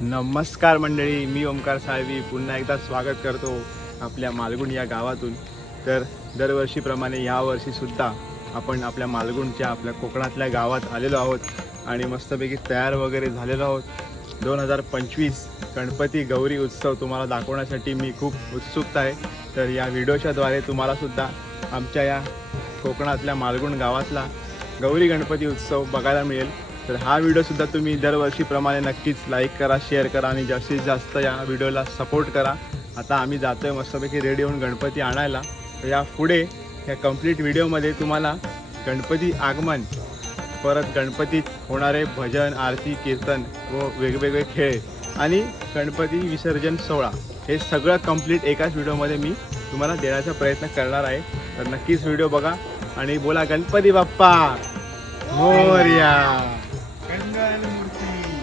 नमस्कार मंडळी मी ओमकार साळवी पुन्हा एकदा स्वागत करतो आपल्या मालगुण या गावातून. तर दरवर्षीप्रमाणे यावर्षीसुद्धा आपण आपल्या मालगुणच्या आपल्या कोकणातल्या गावात आलेलो आहोत आणि मस्तपैकी तयार वगैरे झालेलो आहोत. दोन हजार पंचवीस गणपती गौरी उत्सव तुम्हाला दाखवण्यासाठी मी खूप उत्सुक आहे. तर या व्हिडिओच्याद्वारे तुम्हालासुद्धा आमच्या या कोकणातल्या मालगुण गावातला गौरी गणपती उत्सव बघायला मिळेल. तर हा व्हिडिओसुद्धा तुम्ही दरवर्षीप्रमाणे नक्कीच लाईक करा शेअर करा आणि जास्तीत जास्त या व्हिडिओला सपोर्ट करा. आता आम्ही जातो आहे मस्तपैकी रेडी होऊन गणपती आणायला. तर या पुढे या कंप्लीट व्हिडिओमध्ये तुम्हाला गणपती आगमन परत गणपतीत होणारे भजन आरती कीर्तन व वेगवेगळे खेळ आणि गणपती विसर्जन सोहळा हे सगळं कंप्लीट एकाच व्हिडिओमध्ये मी तुम्हाला देण्याचा प्रयत्न करणार आहे. तर नक्कीच व्हिडिओ बघा आणि बोला गणपती बाप्पा. मोर्या.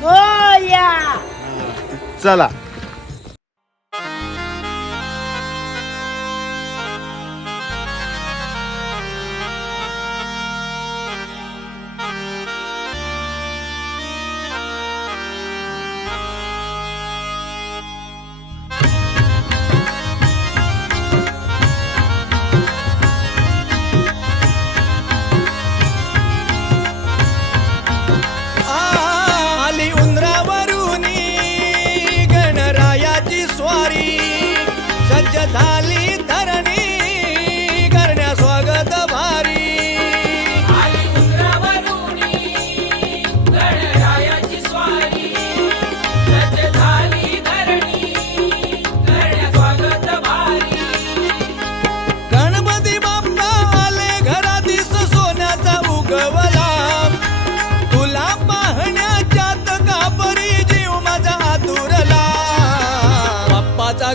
मोरया चला आली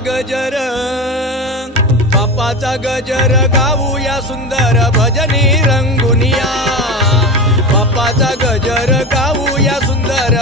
गजर. बापाचा गजर गाऊया सुंदर भजनी रंगुनिया. बापाचा गजर गाऊया सुंदर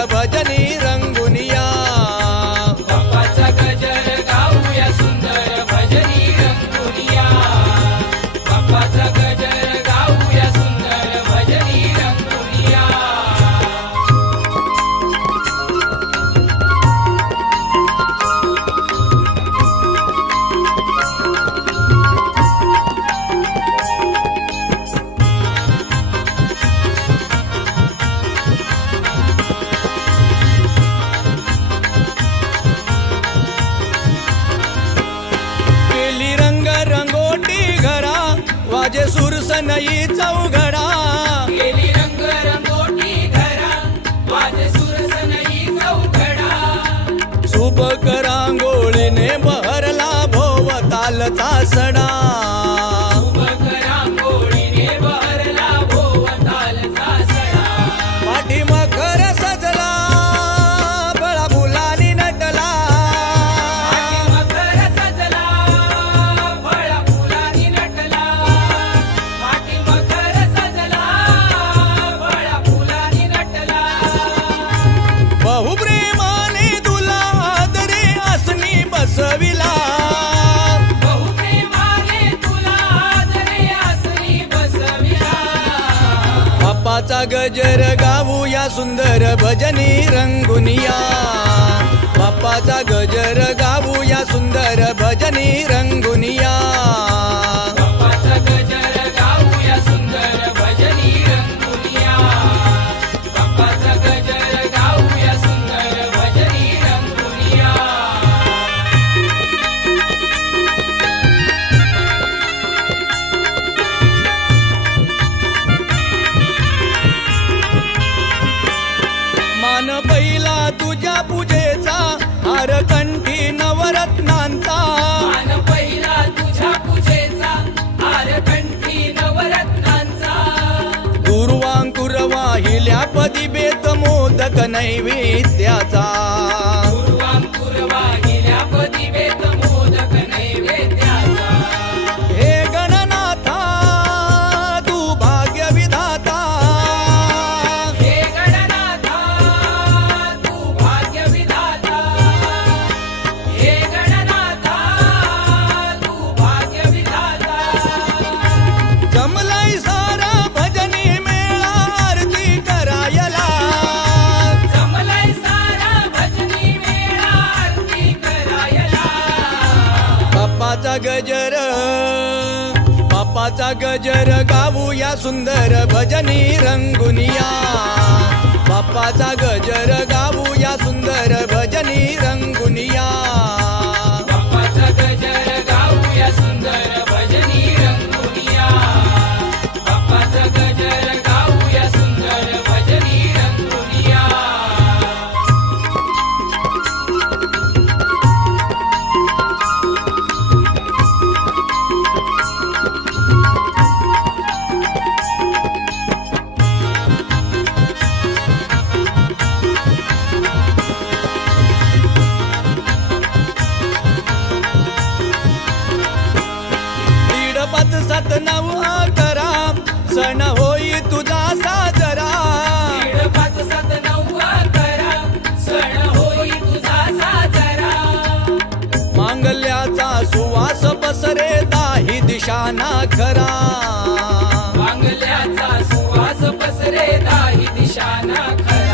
சடா बाप्पाचा गजर गाऊया सुंदर भजनी रंगुनिया. बाप्पाचा गजर गाऊया सुंदर भजनी रंगुनिया. नैवेद्याचा गजर गाऊया सुंदर भजनी रंगुनिया. बाप्पाचा गजर गाऊया सुंदर भजनी रंगुनिया. दाही खरा. वांगल्याचा सुवास पसरे दाही दिशाना खरा.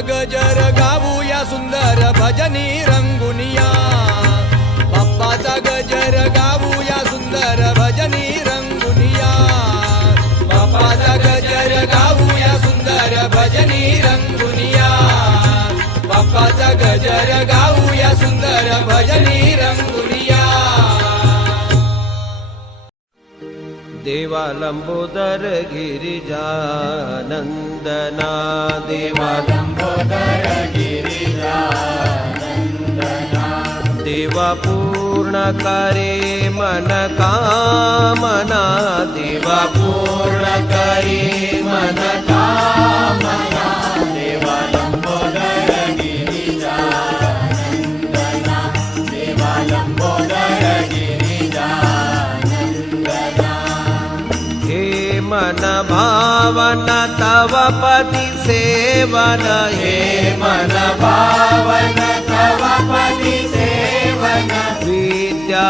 गजर गाऊया सुंदर भजनी रंगुनिया. बाप्पाचा गजर गाऊया सुंदर भजनी रंगुनिया. बाप्पाचा गजर गाऊया सुंदर भजनी रंगुनिया. बाप्पाचा गजर गाऊया सुंदर भजनी रंगुनिया. देवा लंबोदर गिरिजानंदना देवा पूर्ण करे मन कामना देवा पूर्ण करे मन कामना देवा लंबोदर गिरिजानंदना देवा लंबोदर हे मन भावन तव पति सेवन हे मन भावन तव पति सेवन विद्या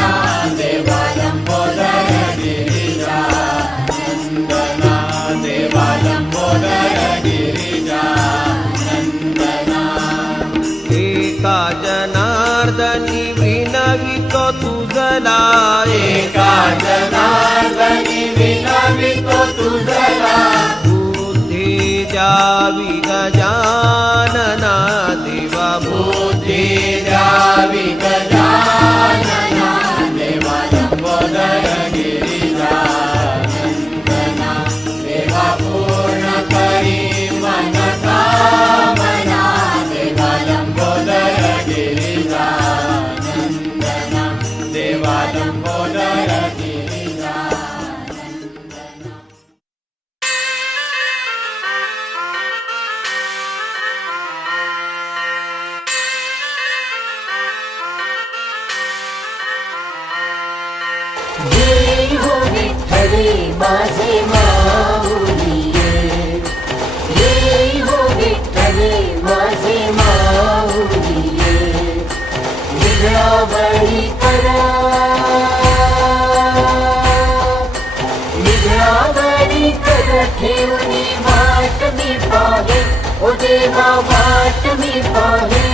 द्यावी गजानना देवा बुद्धी द्यावी ओ देवा वाट मी पाहे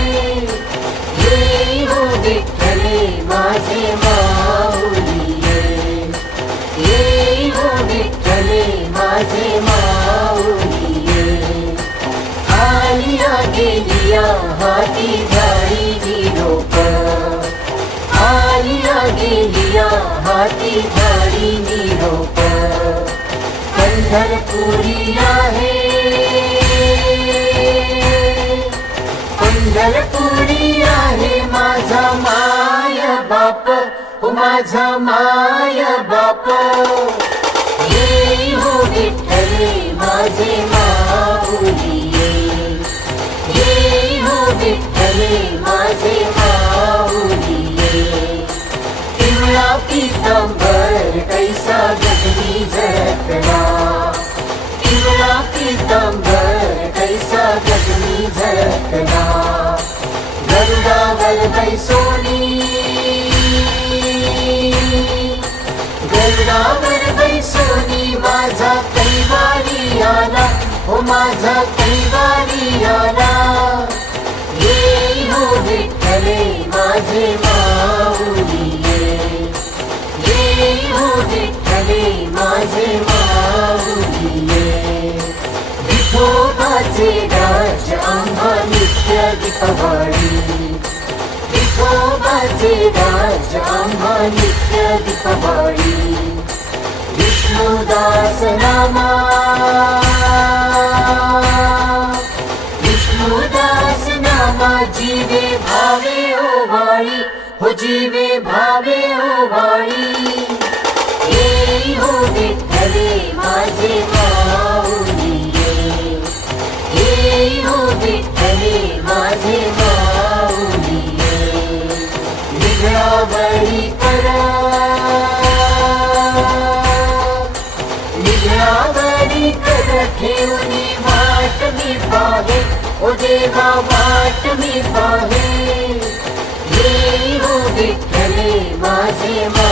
माझा माय बाप. ये हो विठ्ठल माझे गरुडावर बैसोनी माझा कैवारी आला हो माझा कैवारी आला ये हो विठ्ठले माझे माऊली ये. ये हो विठ्ठले माझे माऊली ये. विठोबाचे राज आम्हा नित्य दीपवाळी विठोबाचे राज आम्हा नित्य दीपवाळी विष्णुदासमा जीवे भावे भाजिवे भावे भी हो भवे मा